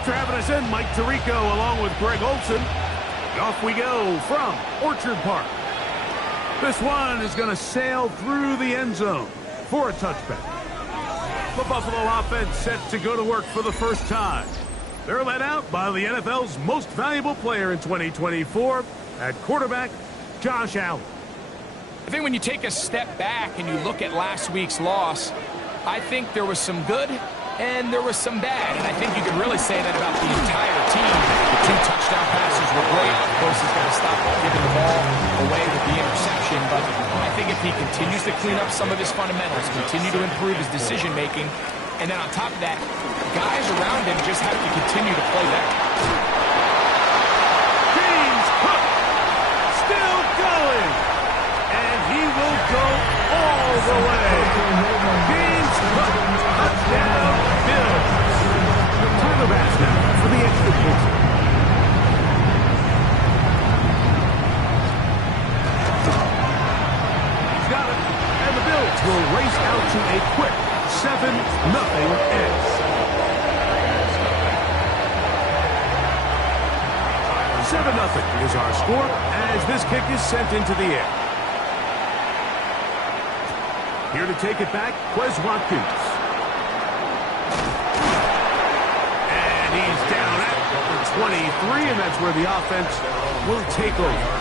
Thanks for having us in, Mike Tirico, along with Greg Olson. And off we go from Orchard Park. This one is going to sail through the end zone for a touchback. The Buffalo offense set to go to work for the first time. They're led out by the NFL's most valuable player in 2024 at quarterback, Josh Allen. I think when you take a step back and you look at last week's loss, I think there was some good and there was some bad. And I think you could really say that about the entire team. The 2 touchdown passes were great. Of course, he's got to stop giving the ball away with the interception. But I think if he continues to clean up some of his fundamentals, continue to improve his decision-making, and then on top of that, guys around him just have to continue to play better. James Cook still going. And he will go all the way. James Cook, touchdown, Bills. Tyler Bass now for the extra point. He's got it. And the Bills will race out to a quick 7-0 edge. 7-0 is our score as this kick is sent into the air. Here to take it back, Quez Watkins. And he's down at the 23, and that's where the offense will take over.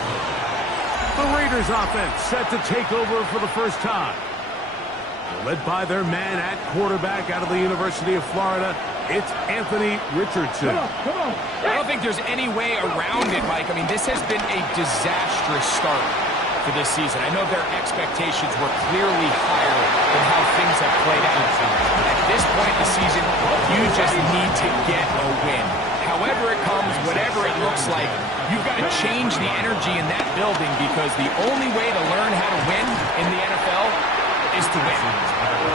The Raiders offense set to take over for the first time. They're led by their man at quarterback out of the University of Florida. It's Anthony Richardson. Come on. I don't think there's any way around it, Mike. I mean, this has been a disastrous start for this season. I know their expectations were clearly higher than how things have played out. At this point in the season, you just need to get a win. However it comes, whatever it looks like, you've got to change the energy in that building because the only way to learn how to win in the NFL is to win.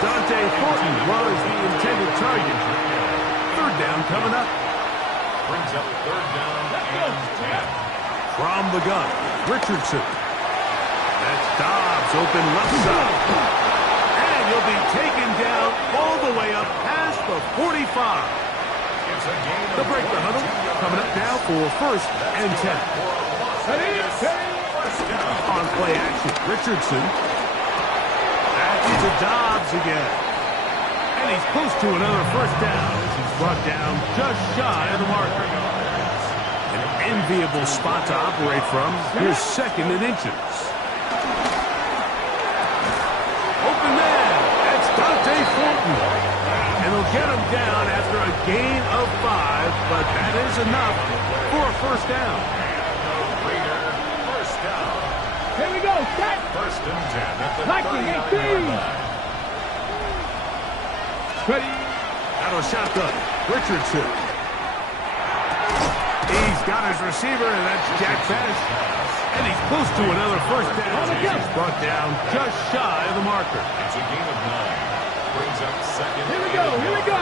Dante Thornton was the intended target. Third down coming up. Brings up 3rd down and 10. From the gun, Richardson. That's Dobbs open left side. And he'll be taken down all the way up past the 45. The break the huddle coming up now for 1st and 10. On play action, Richardson. That's to Dobbs again. And he's close to another 1st down as he's brought down just shy of the marker. An enviable spot to operate from. Here's 2nd and inches. Open man. That's Dante Thornton. And they'll get him down after a gain of 5, but that is enough for a 1st down. Raider, 1st down. Here we go, set. 1st and 10 at the Liking 39. Ready. Out of shotgun, Richardson. He's got his receiver, and that's Jack Best. And he's close to another 1st down. He's brought down just shy of the marker. It's a gain of 9. Brings up 2nd. Here we go, here we go.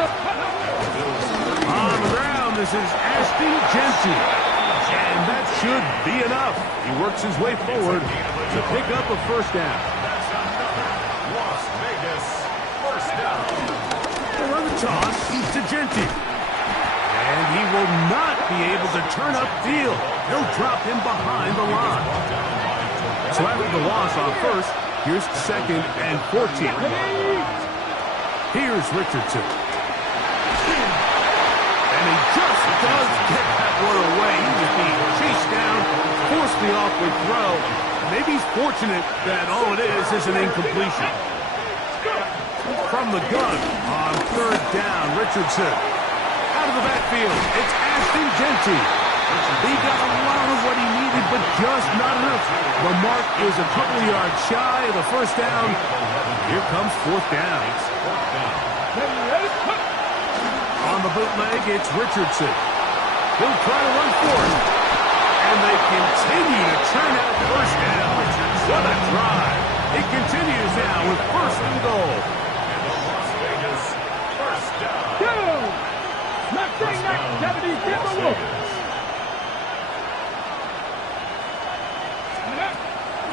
On the ground, this is Ashton Genty. And that should be enough. He works his way forward to pick up a 1st down. That's another Las Vegas 1st down. They run the toss to Genty. And he will not be able to turn upfield. He'll drop him behind the line. So after the loss on 1st, here's 2nd and 14. Here's Richardson. And he just does get that one away. He was being chased down, forced the awkward throw. Maybe he's fortunate that all it is an incompletion. From the gun on 3rd down, Richardson. Out of the backfield, it's Ashton Genty. He got a lot of what he needed, but just not enough. The mark is a couple of yards shy of the 1st down. Here comes 4th down. On the bootleg, it's Richardson. He'll try to run for it. And they continue to turn out 1st down. What a drive. It continues now with 1st and goal. And the Las Vegas 1st down. Go! Nothing, not 70, get the wolf.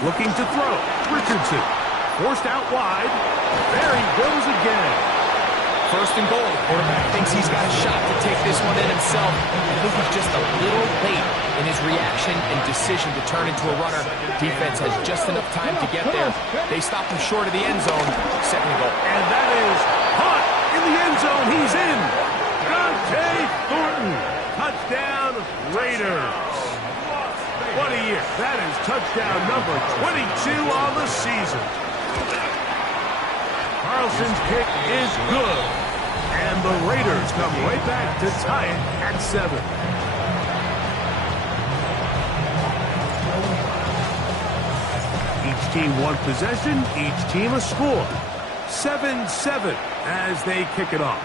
Looking to throw. Richardson. Forced out wide. There he goes again. First and goal. Quarterback thinks he's got a shot to take this one in himself. I think he's just a little late in his reaction and decision to turn into a runner. Defense has just enough time to get there. They stop him short of the end zone. Second goal. And that is caught in the end zone. He's in. Dante Thornton. Touchdown, Raiders. What a year. That is touchdown number 22 on the season. Carlson's kick is good. And the Raiders come right back to tie it at 7. Each team one possession, each team a score. 7-7 as they kick it off.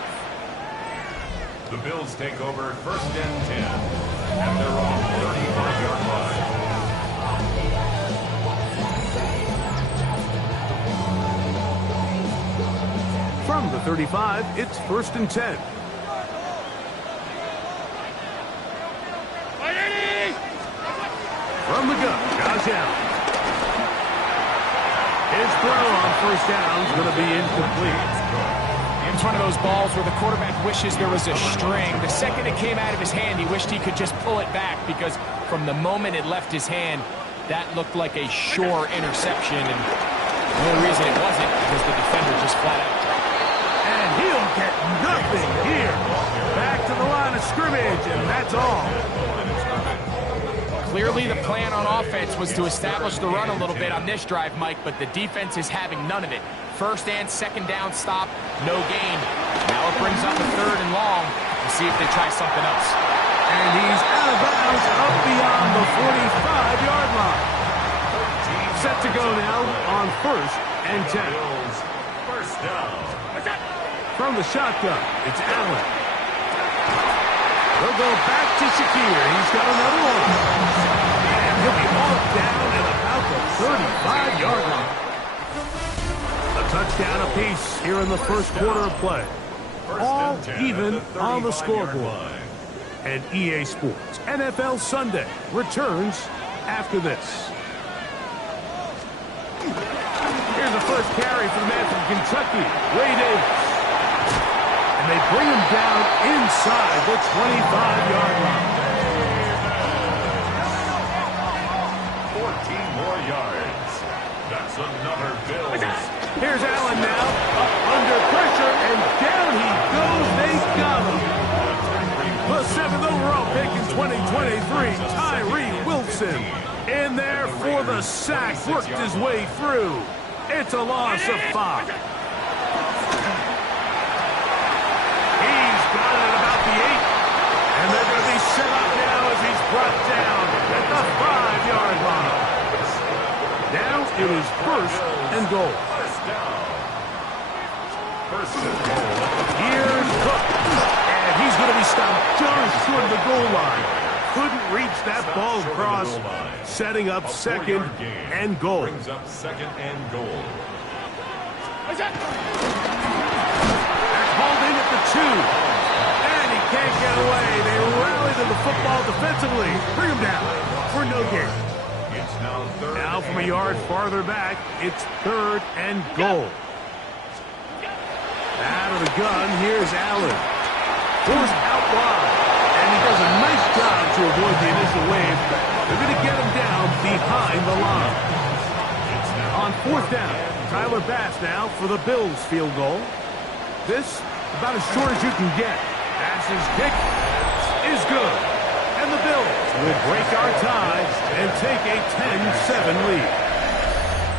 The Bills take over first and 10 at their own 35-yard line. From the 35, it's first and 10. From the gun, Josh Allen. His throw on first down is going to be incomplete. It's one of those balls where the quarterback wishes there was a string. The second it came out of his hand, he wished he could just pull it back because from the moment it left his hand, that looked like a sure interception. And the only reason it wasn't because the defender just flat out dropped it. And he'll get nothing here. Back to the line of scrimmage, and that's all. Clearly the plan on offense was to establish the run a little bit on this drive, Mike, but the defense is having none of it. First and second down stop, no gain. Now it brings up a third and long to see if they try something else. And he's out of bounds up beyond the 45-yard line. Set to go now on first and 10. First down. From the shotgun, it's Allen. He'll go back to Shakir. He's got another one. And he'll be hauled down at about the 35-yard line. A touchdown apiece here in the first quarter of play. All even on the scoreboard. And EA Sports NFL Sunday returns after this. Here's the first carry for the man from Kentucky, Ray Davis. And they bring him down inside the 25-yard line. 14 more yards. That's another Bills. Here's Allen now, up under pressure, and down he goes. They got him. The 7th overall pick in 2023, Tyree Wilson. In there for the sack, worked his way through. It's a loss of 5. He's got it at about the 8. And they're going to be set up now as he's brought down at the 5-yard line. Now it is first and goal. Here's Cook. And he's going to be stopped just short of the goal line. Couldn't reach that ball across. Setting up second and goal. Brings up second and goal. That's hauled in at the 2. And he can't get away. They rally to the football defensively. Bring him down for no gain. It's now third. Now from a yard farther back, it's third and goal. Out of the gun, here's Allen. Forced out wide. And he does a nice job to avoid the initial wave. They're going to get him down behind the line. On fourth down, Tyler Bass now for the Bills field goal. This, about as short as you can get. Bass's kick is good. And the Bills will break our tie and take a 10-7 lead.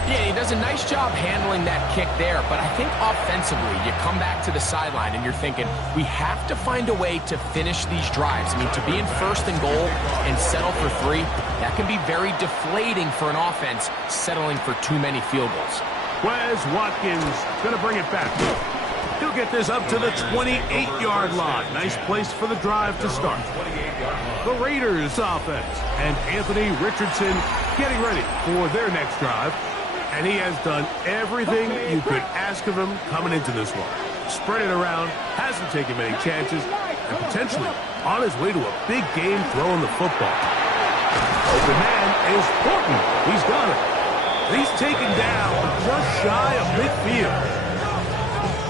Yeah, he does a nice job handling that kick there, but I think offensively, you come back to the sideline and you're thinking, we have to find a way to finish these drives. I mean, to be in first and goal and settle for 3, that can be very deflating for an offense settling for too many field goals. Wes Watkins going to bring it back. He'll get this up to the 28-yard line. Nice place for the drive to start. The Raiders offense and Anthony Richardson getting ready for their next drive. And he has done everything you could ask of him coming into this one. Spread it around, hasn't taken many chances, and potentially on his way to a big game throwing the football. Open man is Thornton. He's got it. He's taken down just shy of midfield.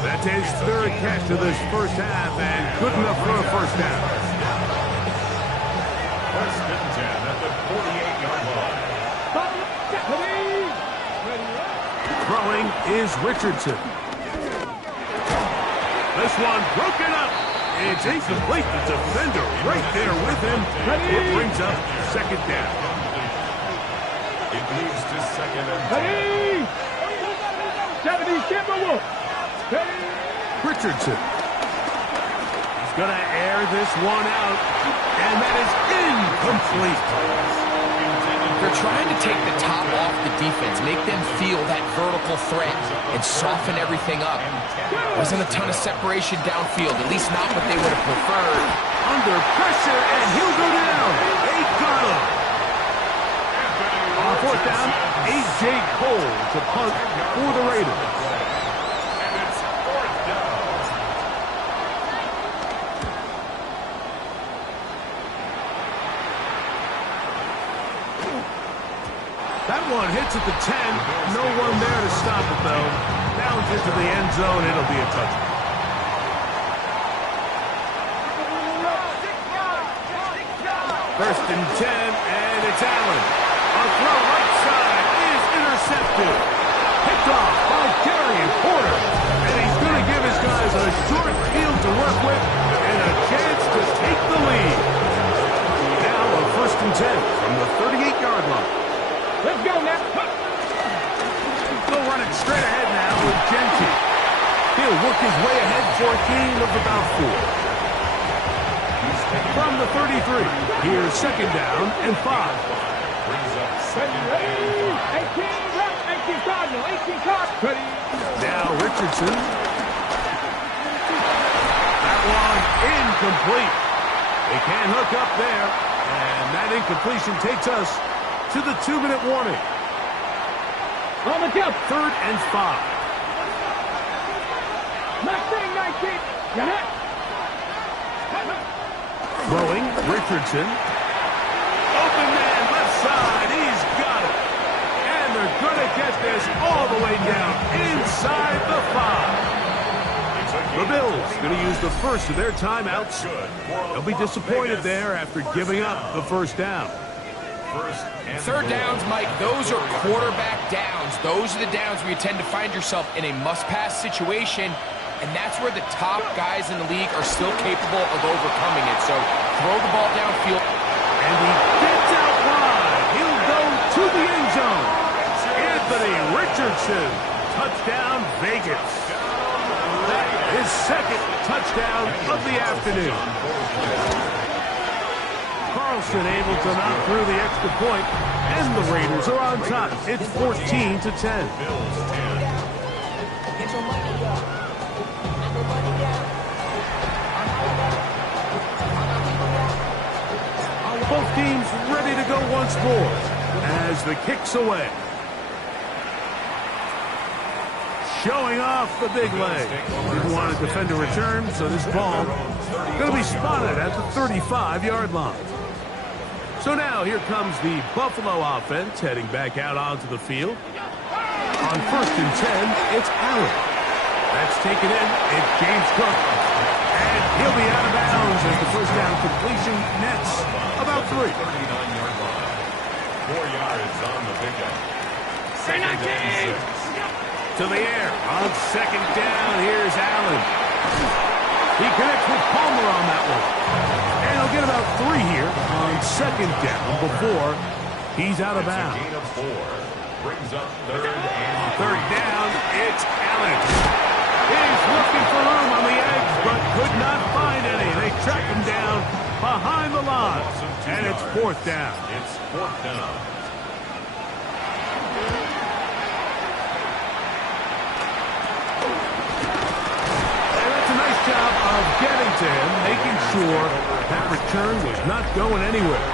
That's his third catch of this first half, and good enough for a first down. First and 10 at the 48-yard line. Throwing is Richardson. This one broken up. It's incomplete. The defender right there with him. It brings up second down. It moves to second and 10. Richardson. He's going to air this one out, and that is incomplete. They're trying to take the top off the defense, make them feel that vertical threat, and soften everything up. Wasn't a ton of separation downfield, at least not what they would have preferred. Under pressure, and he'll go down. They got him. On fourth down, A.J. Cole to punt for the Raiders. And it's fourth down. That one hits at the 10. No one there to stop it, though. Bounds into the end zone. It'll be a touchdown. First and 10, and it's Allen. A throw right side is intercepted. Picked off by Darian Porter. And he's going to give his guys a short field to work with and a chance to take the lead. Now on first and 10 from the 38-yard line. Let's go now. They'll run it straight ahead now with Genty. He'll work his way ahead for a gain of about 4. From the 33, here's second down and 5. Brings up second 18 Cardinal, 18 Cardinal. Now Richardson. That one incomplete. They can't hook up there. And that incompletion takes us to the 2-minute warning. On the jump. Third and 5. Mustang 19. Got it. Throwing, Richardson. Open man, left side, he's got it. And they're going to get this all the way down inside the 5. The Bills going to use the first of their timeouts. They'll be disappointed there after giving up the first down. Third downs, Mike, those are quarterback downs. Those are the downs where you tend to find yourself in a must-pass situation. And that's where the top guys in the league are still capable of overcoming it. So throw the ball downfield. And he gets out wide. He'll go to the end zone. Anthony Richardson. Touchdown, Vegas. That is second touchdown of the afternoon. Carlson able to knock through the extra point, and the Raiders are on top. It's 14-10. Both teams ready to go once more as the kick's away. Showing off the big leg. Didn't want to defend a return, so this ball going to be spotted at the 35-yard line. So now here comes the Buffalo offense heading back out onto the field. On first and 10, it's Allen. That's taken in. It's James Cook. And he'll be out of bounds as the first down completion nets about 3. 39-yard line. 4 yards on the pickup. Second and 6. To the air. On second down, here's Allen. He connects with Palmer on that one. And he'll get about 3 here on second down before he's out of bounds. Gain of 4. Brings up third and Third down, it's Allen. He's looking for room on the edge, but could not find any. They track him down behind the line. And it's fourth down. It's fourth down. And that's a nice job of getting to him, making sure that return was not going anywhere.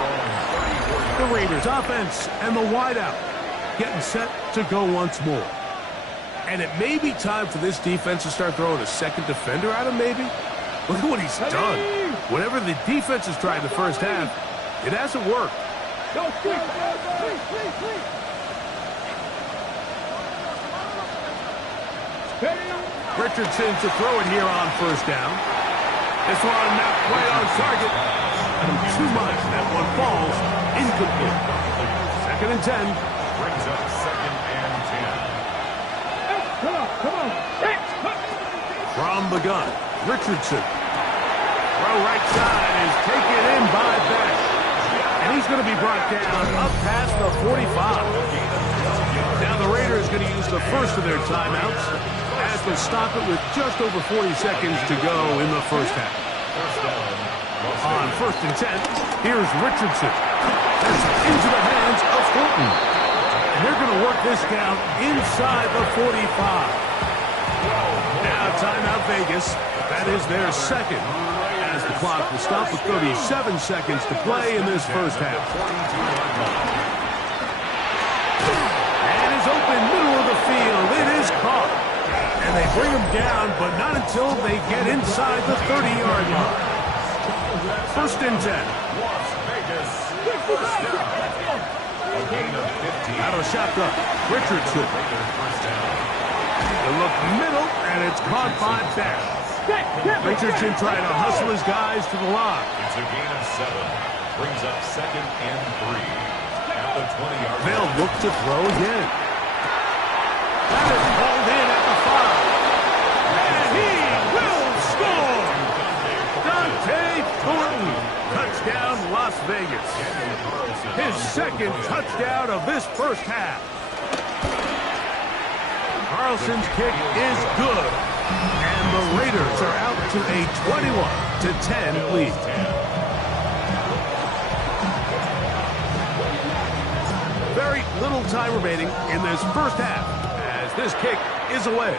The Raiders offense and the wideout getting set to go once more. And it may be time for this defense to start throwing a second defender at him, maybe. Look at what he's done. Whatever the defense has tried the first half, it hasn't worked. Go, please. Richardson to throw it here on first down. This one not quite on target. Too much. That one falls incomplete. 2nd and 10. Brings up 2nd and 10. Come on. From the gun, Richardson. Throw right side is taken in by Beck. And he's going to be brought down up past the 45. Now the Raiders going to use the first of their timeouts as they stop it with just over 40 seconds to go in the first half. On 1st and 10, here's Richardson. That's into the hands of Horton. And they're going to work this down inside the 45. Now timeout Vegas. That is their second. As the clock will stop with 37 seconds to play in this first half. And is open middle of the field. It is caught. And they bring him down, but not until they get inside the 30-yard line. 1st and 10. Las Vegas. First down. A gain of 15. Out of the shotgun. Richardson. First down. They look middle, and it's caught by Beck. Richardson trying to hustle his guys to the line. It's a gain of 7. Brings up 2nd and 3. At the 20-yard line. They'll look to throw again. That is hauled in at the 5. And he will score! Dante Thornton. Touchdown, Las Vegas. His 2nd touchdown of this first half. Carlson's kick is good. And the Raiders are out to a 21-10 lead. Very little time remaining in this first half as this kick is away.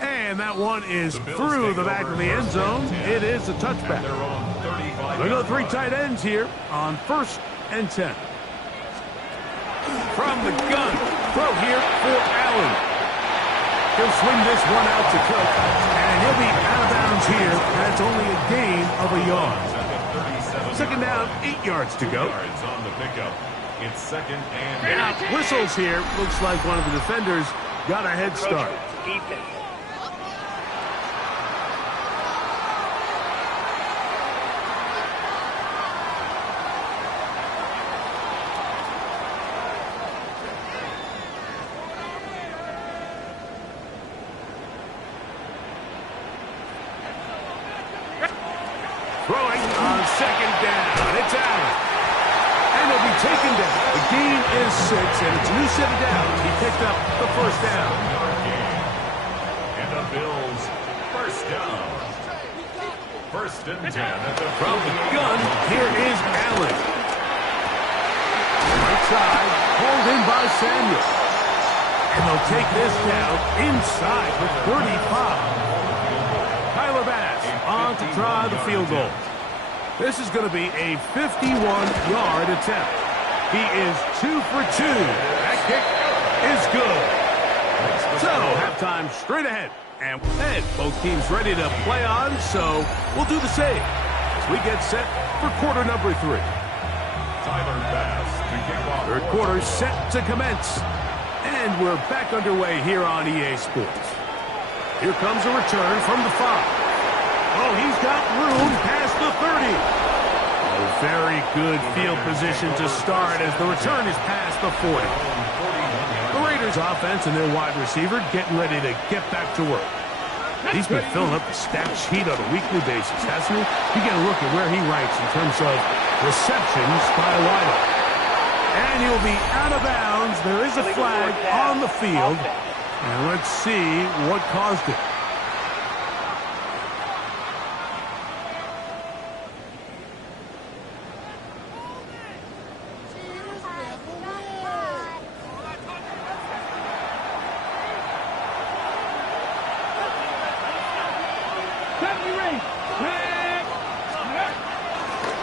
And that one is through the back of the end zone. It is a touchback. They go 3 tight ends here on 1st and 10. From the gun, throw here for Allen. He'll swing this one out to Cook, and he'll be out of bounds here. That's only a gain of a yard. 2nd down, 8 yards to go. On the pickup. It's 2nd and 8. Now, whistles here. Looks like one of the defenders got a head start. Throwing on 2nd down. It's Allen. And he'll be taken down. The gain is 6, and it's a new set of downs. He picked up the first down. And the Bills, first down. 1st and 10 at the From the gun, here is Allen. Right side, pulled in by Samuel. And they'll take this down inside the 35. Tyler Bass on to try the field goal. This is going to be a 51-yard attempt. He is 2 for 2. That kick is good. So, halftime straight ahead. And both teams ready to play on, so we'll do the same as we get set for quarter number 3. Tyler Bass to kick off. 3rd quarter set to commence. And we're back underway here on EA Sports. Here comes a return from the 5. Oh, he's got room past the 30. A very good field position to start as the return is past the 40. The Raiders offense and their wide receiver getting ready to get back to work. He's been filling up the stat sheet on a weekly basis, hasn't he? You get a look at where he ranks in terms of receptions by a wideout. And he'll be out of bounds. There is a flag on the field. And let's see what caused it.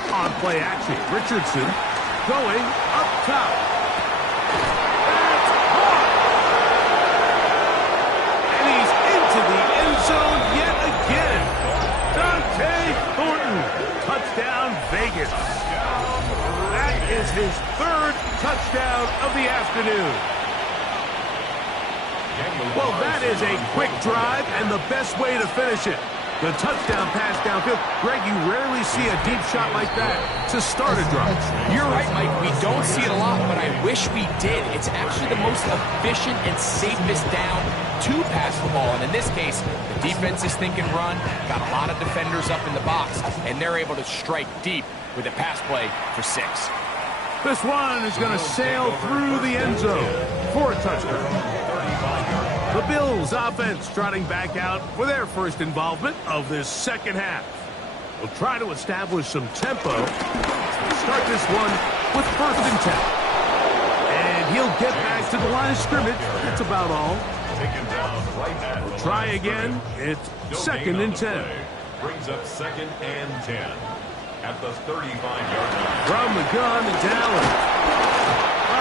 On play action, Richardson going up top. That's caught. And he's into the end zone yet again. Dante Thornton, touchdown Vegas. That is his 3rd touchdown of the afternoon. Well, that is a quick drive and the best way to finish it. The touchdown pass downfield. Greg, you rarely see a deep shot like that to start a drive. You're right, Mike. We don't see it a lot, but I wish we did. It's actually the most efficient and safest down to pass the ball. And in this case, the defense is thinking run, got a lot of defenders up in the box, and they're able to strike deep with a pass play for 6. This one is going to sail through the end zone for a touchdown. The Bills offense trotting back out for their first involvement of this second half. They'll try to establish some tempo. Start this one with 1st and 10. And he'll get back to the line of scrimmage. That's about all. We'll try again. It's 2nd and 10. Brings up 2nd and 10 at the 35-yard line. From the gun, it's Allen.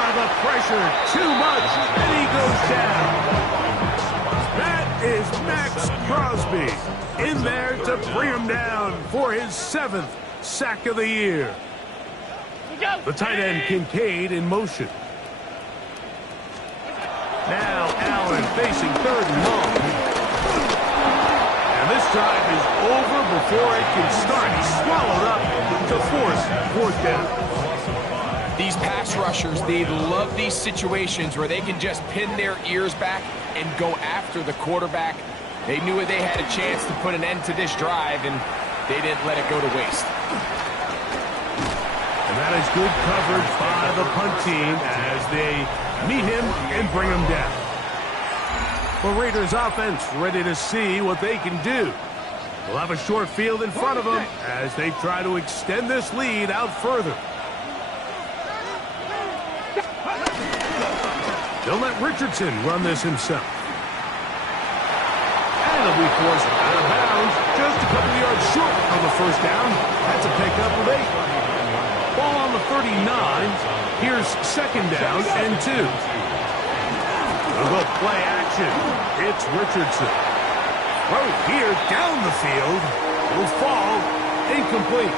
The pressure, too much, and he goes down. That is Max Crosby in there to bring him down for his 7th sack of the year. The tight end Kincaid in motion. Now Allen facing 3rd and long. And this drive is over before it can start. He's swallowed up to force 4th down. These pass rushers, they love these situations where they can just pin their ears back and go after the quarterback. They knew they had a chance to put an end to this drive, and they didn't let it go to waste. And that is good coverage by the punt team as they meet him and bring him down. The Raiders offense ready to see what they can do. They'll have a short field in front of them as they try to extend this lead out further. They'll let Richardson run this himself. And he'll be forced out of bounds just a couple of yards short of the 1st down. That's a pickup of 8. Ball on the 39. Here's 2nd down and 2. They'll go play action. It's Richardson. Throw here down the field. Will fall incomplete.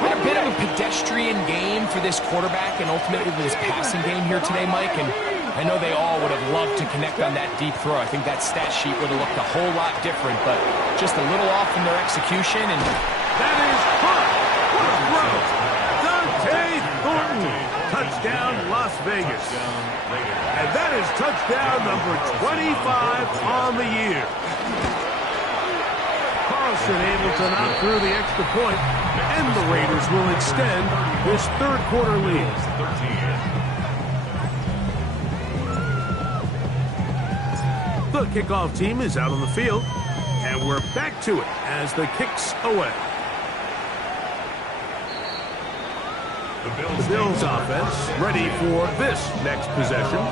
Been a bit of a pedestrian game for this quarterback and ultimately this passing game here today, Mike. And I know they all would have loved to connect on that deep throw. I think that stat sheet would have looked a whole lot different, but just a little off in their execution. And that is hot. What a throw. Dante Thornton. Touchdown, Las Vegas. And that is touchdown number 25 on the year. Carlson able to knock through the extra point. And the Raiders will extend this 3rd quarter lead. The kickoff team is out on the field, and we're back to it as the kick's away. The Bills offense ready for this next possession.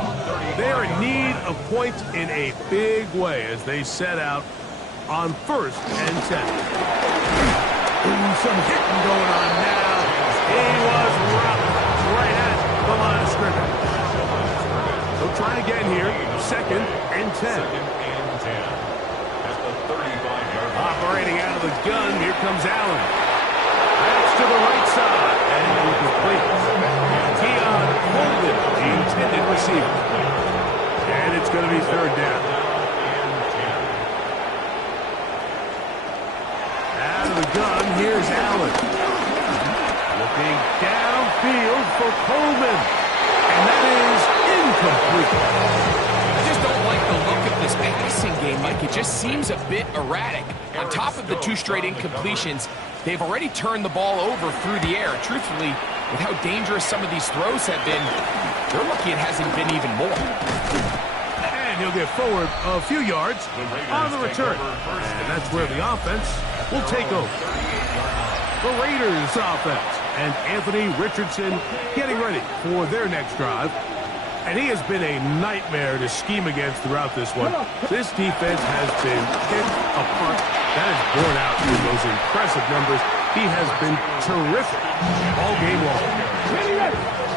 They are in need of points in a big way as they set out on 1st and 10. Some hitting going on now. He was rocked right at the line of scrimmage. They'll try again here. 2nd and 10. Operating out of the gun, here comes Allen. That's to the right side. And incomplete. Keon Holden, the intended receiver. And it's going to be 3rd down. The gun, here's Allen. Looking downfield for Coleman. And that is incomplete. I just don't like the look of this passing game, Mike. It just seems a bit erratic. On top of the 2 straight incompletions, they've already turned the ball over through the air. Truthfully, with how dangerous some of these throws have been, they're lucky it hasn't been even more. And he'll get forward a few yards on the return. And that's where the offense will take over. The Raiders offense and Anthony Richardson getting ready for their next drive. And he has been a nightmare to scheme against throughout this one. This defense has been picked apart. That is borne out in those impressive numbers. He has been terrific all game long.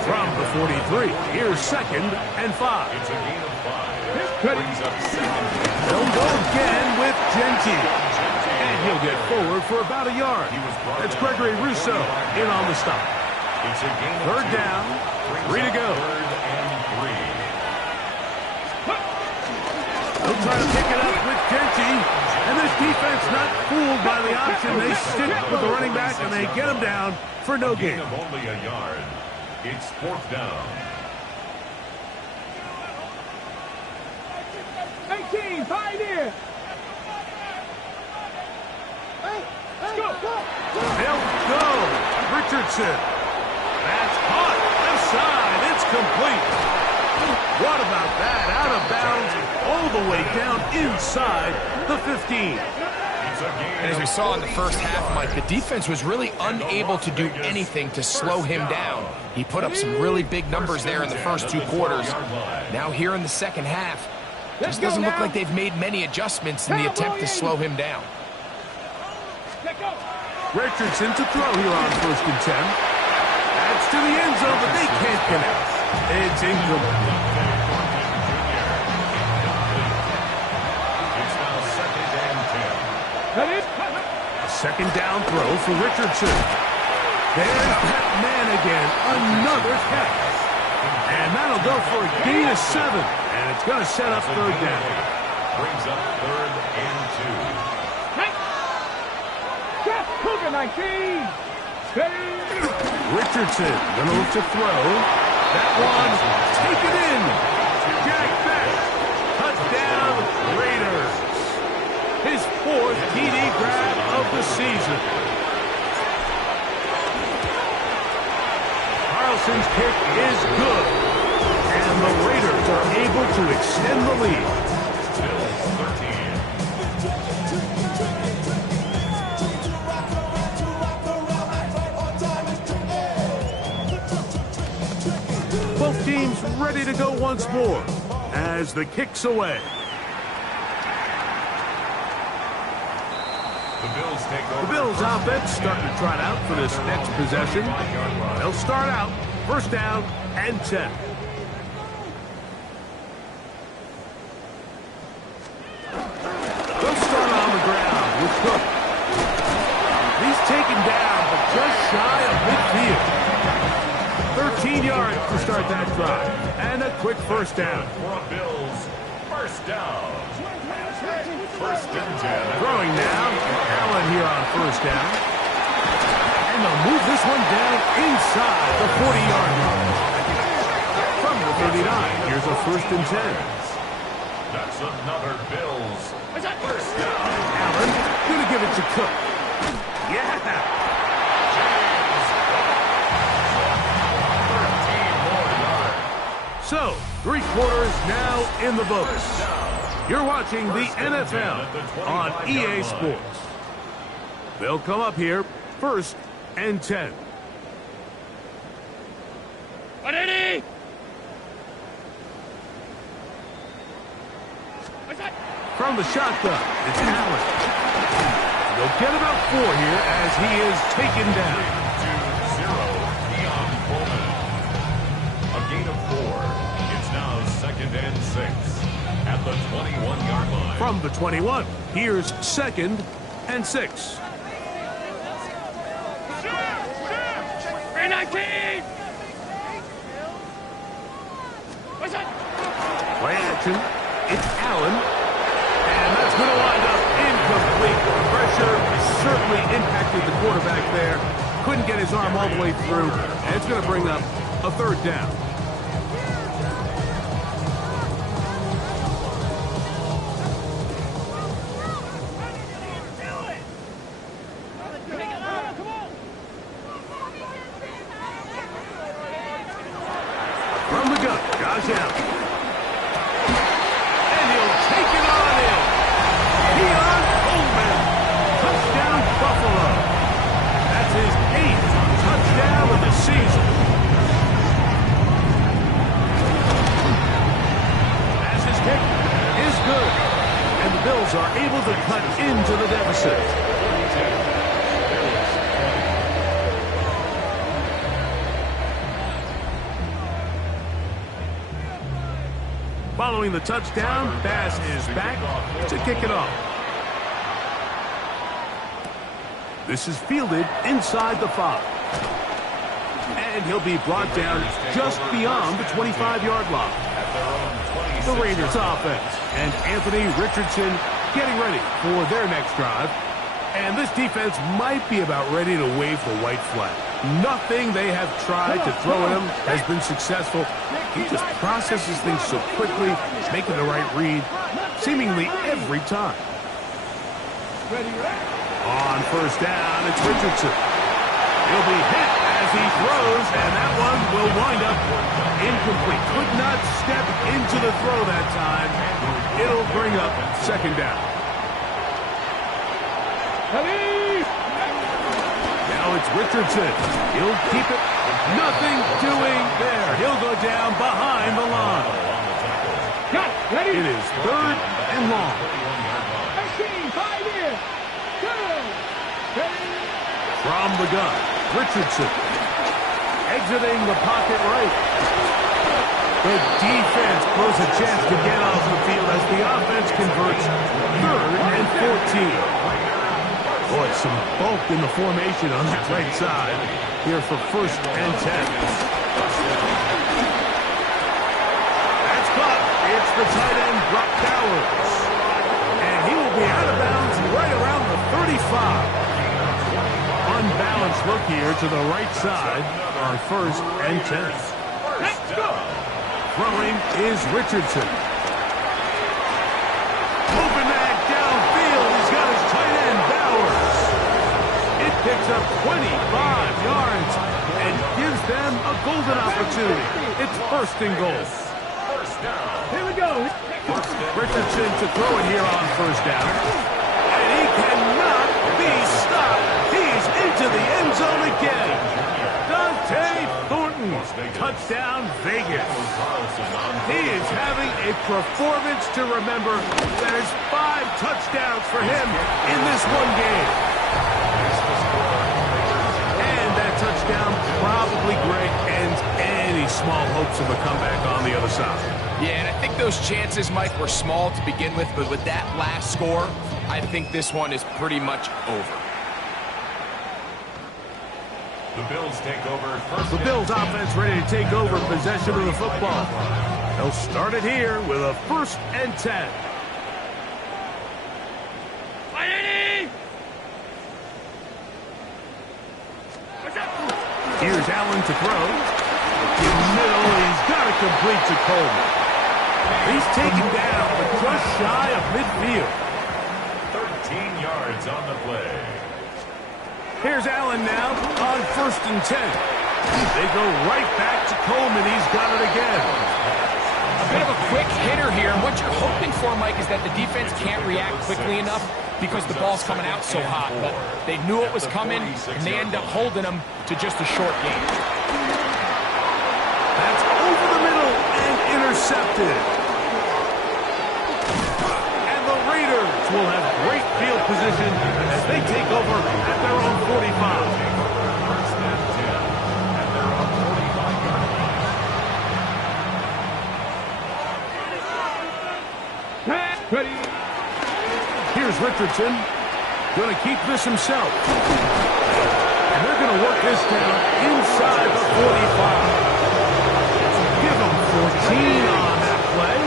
From the 43, here's 2nd and 5. It's a gain of 5. Brings up 2nd. They'll go again with Gentile. And he'll get forward for about a yard. That's Gregory Rousseau in on the stop. It's a gain of 3rd down, 3 to go. 3rd and 3. try to pick it up with Genty. And this defense not fooled by the option. They stick with the running back, and they get him down for no gain. Of only a yard. It's 4th down. 18, fight in. Let's go. They'll go. Richardson. That's caught. Left side. It's complete. What about that? Out of bounds all the way down inside the 15. And as we saw in the first half, Mike, the defense was really unable to do anything to slow him down. He put up some really big numbers there in the first 2 quarters. Now here in the second half, just doesn't look like they've made many adjustments in the attempt to slow him down. Richardson to throw here on 1st and 10. That's to the end zone, but they can't connect. It's incomplete. It's now 2nd and 10. A 2nd down throw for Richardson. There's that man again. Another catch. And that'll go for a gain of 7. And it's going to set up 3rd down. Brings up 3rd and 2. Cougar 19. Richardson gonna look to throw. That one, take it in. Jack Beck, touchdown Raiders. His 4th TD grab of the season. Carlson's kick is good. And the Raiders are able to extend the lead. Bills 13. Both teams ready to go once more as the kick's away. The Bills offense starting to trot out for this next possession. They'll start out 1st down and 10. They'll start on the ground with Cook. He's taken down, but just shy of midfield. 13 yards to start that drive. And a quick 1st down. For a Bills 1st down. 1st and 10. Throwing now. Allen here on 1st down. And they'll move this one down inside the 40-yard line. From the 39, here's a 1st and 10. That's another Bills 1st down. Allen gonna give it to Cook. Yeah. So, 3 quarters now in the books. You're watching the NFL on EA Sports. They'll come up here 1st and 10. From the shotgun, it's Allen. They'll get about 4 here as he is taken down. 2-0, a gain of 4. It's now 2nd and 6 at the 21-yard line. From the 21, here's 2nd and 6. Play action. It's Allen. And that's going to wind up incomplete. Pressure certainly impacted the quarterback there. Couldn't get his arm all the way through. And it's going to bring up a 3rd down. From the gun, Josh Allen. And he'll take it on in. Keon Coleman. Touchdown, Buffalo. That's his 8th touchdown of the season. As his kick is good. And the Bills are able to cut into the deficit. Following the touchdown, Bass is back to kick it off. This is fielded inside the 5. And he'll be brought down just beyond the 25-yard line. At their own the Raiders offense. And Anthony Richardson getting ready for their next drive. And this defense might be about ready to wave the white flag. Nothing they have tried to throw at him has been successful. He just processes things so quickly, making the right read seemingly every time. On first down, it's Richardson. He'll be hit as he throws, and that one will wind up incomplete. Could not step into the throw that time. It'll bring up second down. Now it's Richardson. He'll keep it. Nothing doing there. He'll go down behind the line. It is third and long. From the gun, Richardson exiting the pocket right. The defense blows a chance to get off the field as the offense converts third and 14. Boy, some bulk in the formation on that right side here for first and 10. That's caught. It's the tight end, Brock Bowers. And he will be out of bounds right around the 35. Unbalanced look here to the right side on first and 10. Throwing is Richardson. Open that downfield. He's got his tight end, Bowers. It picks up 25 yards and gives them a golden opportunity. It's first and goal. Here we go. Richardson to throw it here on first down. And he cannot be stopped. He's into the end zone again. Dante Thornton, touchdown Vegas. He is having a performance to remember. That is 5 touchdowns for him in this one game. And that touchdown probably, Greg, ends any small hopes of a comeback on the other side. Yeah, and I think those chances, Mike, were small to begin with, but with that last score, I think this one is pretty much over. The Bills take over first. The Bills offense ready to take over possession of the football. They'll start it here with a first and 10. Here's Allen to throw. In the middle, he's got it complete to Coleman. He's taken down, but just shy of midfield. 13 yards on the play. Here's Allen now on first and 10. They go right back to Coleman. He's got it again. A bit of a quick hitter here. And what you're hoping for, Mike, is that the defense can't react quickly enough because the ball's coming out so hot. But they knew it was coming, and they end up holding them to just a short game. That's over the middle and intercepted. And the Raiders will have great field position as they take over at their own 45. First and 10 at their own 45-yard line. Ready. Here's Richardson. Going to keep this himself. And they're going to work this down inside the 45. Give them 14 on that play.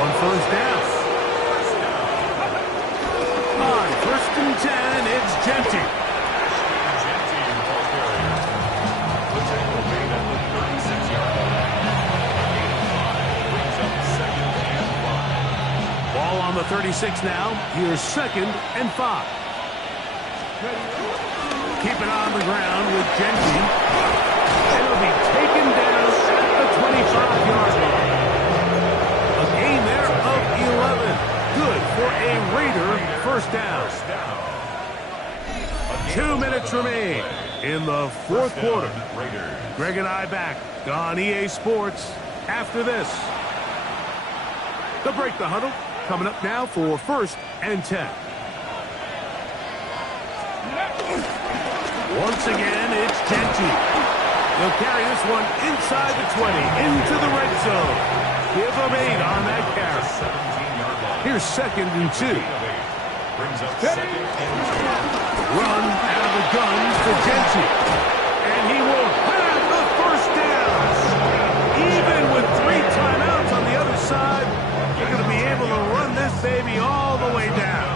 One first down. On first and 10, it's Genty. The tackle made at the 36-yard line. Brings up second and 5. Ball on the 36 now. Here's second and 5. Keep it on the ground with Genty. It'll be taken down at the 25-yard line. A gain there of 11. Good for a Raider first down. 2 minutes remain in the fourth quarter. Greg and I back on EA Sports after this. The break, the huddle, coming up now for first and 10. Once again, it's Genty. He'll carry this one inside the 20, into the red zone. Give him 8 on that carry. Here's second and 2. Brings up second and 2. Run out of the gun for Genty. And he will have the first down. Even with 3 timeouts on the other side. They're going to be able to run this baby all the way down.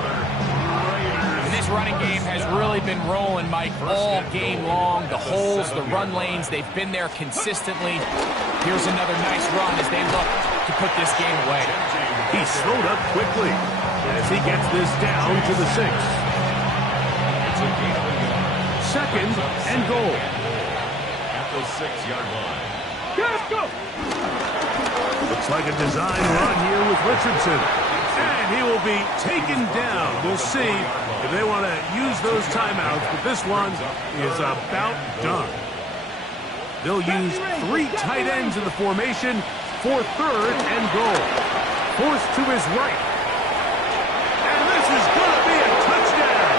And this running game has really been rolling, Mike, all game long. The holes, the run lanes, they've been there consistently. Here's another nice run as they look to put this game away. He slowed up quickly as he gets this down to the 6. Second and goal. At the 6-yard line. Let's go. Looks like a design run here with Richardson. And he will be taken down. We'll see if they want to use those timeouts, but this one is about done. They'll use 3 tight ends in the formation for third and goal. Forced to his right. And this is going to be a touchdown.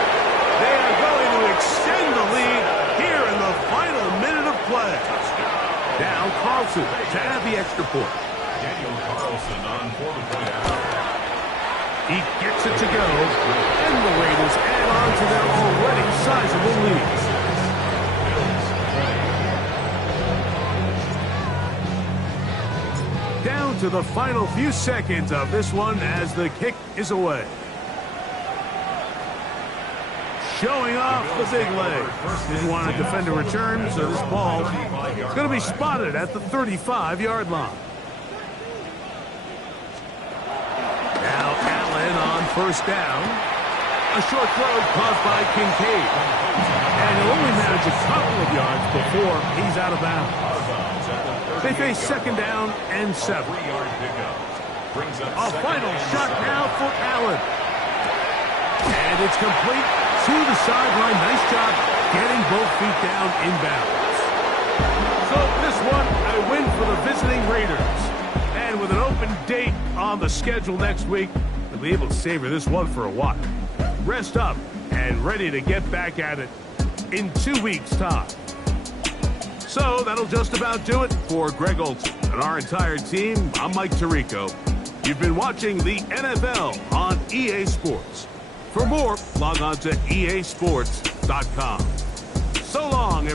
They are going to extend the lead here in the final minute of play. Now Carlson to add the extra point. Daniel Carlson on for the point after. He gets it to go, and the Raiders add on to their already sizable lead. Down to the final few seconds of this one as the kick is away. Showing off the big leg. Didn't want to defend a return, so this ball is going to be spotted at the 35-yard line. Now Allen on first down. A short throw caused by Kincaid. And he'll only manage a couple of yards before he's out of bounds. They face second down and 7. A final shot now for Allen. And it's complete to the sideline. Nice job getting both feet down inbounds. So this one, a win for the visiting Raiders. And with an open date on the schedule next week, they'll be able to savor this one for a while. Rest up and ready to get back at it in 2 weeks' time. So that'll just about do it for Greg Olson and our entire team. I'm Mike Tirico. You've been watching the NFL on EA Sports. For more, log on to easports.com. So long, everyone.